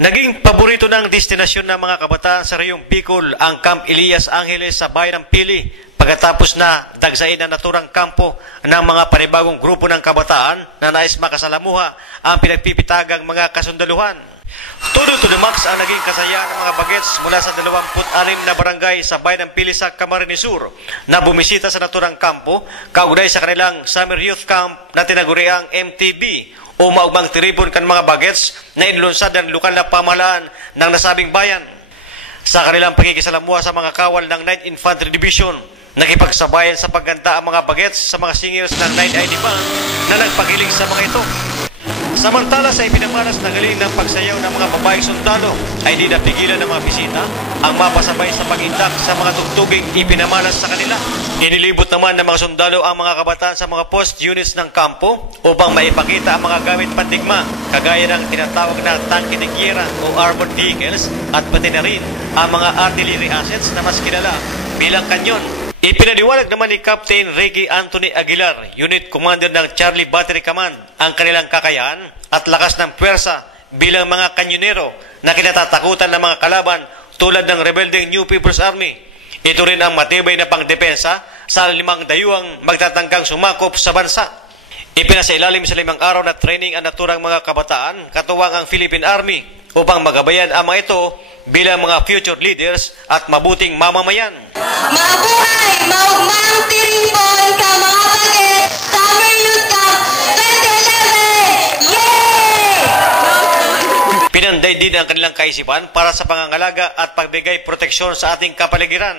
Naging paborito ng destinasyon ng mga kabataan sa Rayong Bicol ang Camp Elias Angeles sa bayan ng Pili pagkatapos na dagsain na naturang kampo ng mga panibagong grupo ng kabataan na nais makasalamuha ang pinagpipitagang mga kasundaluhan. Todo to the max ang naging kasayaan ng mga bagets mula sa 26 na barangay sa bayan ng Pili sa Camarines Sur na bumisita sa naturang kampo kaugnay sa kanilang Summer Youth Camp na tinaguriang MTB o maugmang tiripon kan mga bagets na inlunsad ng lokal na pamahalaan ng nasabing bayan. Sa kanilang pagkikisalamuha sa mga kawal ng 9th Infantry Division, nakipagsabayan sa pagganda ang mga bagets sa mga singers ng 9th ID Band na nagpagiling sa mga ito. Samantala sa ipinamalas na galing ng pagsayaw ng mga babaeng sundalo ay di napigilan ng mga bisita ang mapasabay sa pag-indak sa mga tugtuging ipinamalas sa kanila. Inilibot naman ng mga sundalo ang mga kabataan sa mga post units ng kampo upang maipakita ang mga gamit pandigma kagaya ng tinatawag na tanke de guerra o armored vehicles at pati na rin ang mga artillery assets na mas kilala bilang kanyon. Ipinaliwanag naman ni Captain Reggie Anthony Aguilar, Unit Commander ng Charlie Battery Command, ang kanilang kakayahan at lakas ng puwersa bilang mga kanyonero na kinatatakutan ng mga kalaban tulad ng rebeldeng New People's Army. Ito rin ang matibay na pangdepensa sa 5 dayuhang magtatanggang sumakop sa bansa. Ipinasailalim sa 5 araw na training ang naturang mga kabataan, katuwang ang Philippine Army, upang magabayan ang mga ito bilang mga future leaders at mabuting mamamayan. Mabuhay! Maugmang tiripon ka mga bagets! Summer Youth Camp 2011! Yay! Pinanday din ang kanilang kaisipan para sa pangangalaga at pagbigay proteksyon sa ating kapaligiran.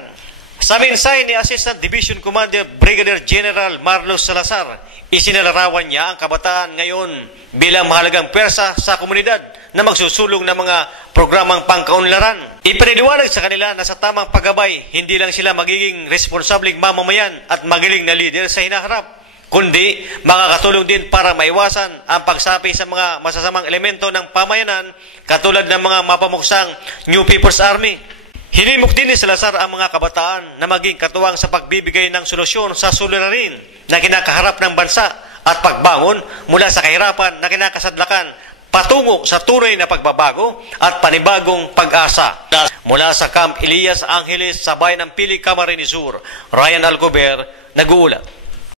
Sa mensahe ni Assistant Division Commander Brigadier General Marlos Salazar, isinalarawan niya ang kabataan ngayon bilang mahalagang pwersa sa komunidad na magsusulong ng mga programang pangkaunlaran. Ipinaliwanag sa kanila na sa tamang paggabay, hindi lang sila magiging responsableng mamamayan at magaling na leader sa hinaharap, kundi makakatulong din para maiwasan ang pagsapi sa mga masasamang elemento ng pamayanan katulad ng mga mapamuksang New People's Army. Hinimok din ni Salazar ang mga kabataan na maging katuwang sa pagbibigay ng solusyon sa suliranin na kinakaharap ng bansa at pagbangon mula sa kahirapan na kinakasadlakan patungo sa tunay na pagbabago at panibagong pag-asa. Mula sa Camp Elias Angeles sa bayan ng Pili, Camarines Sur, Ryan Alcover, nag-uulat.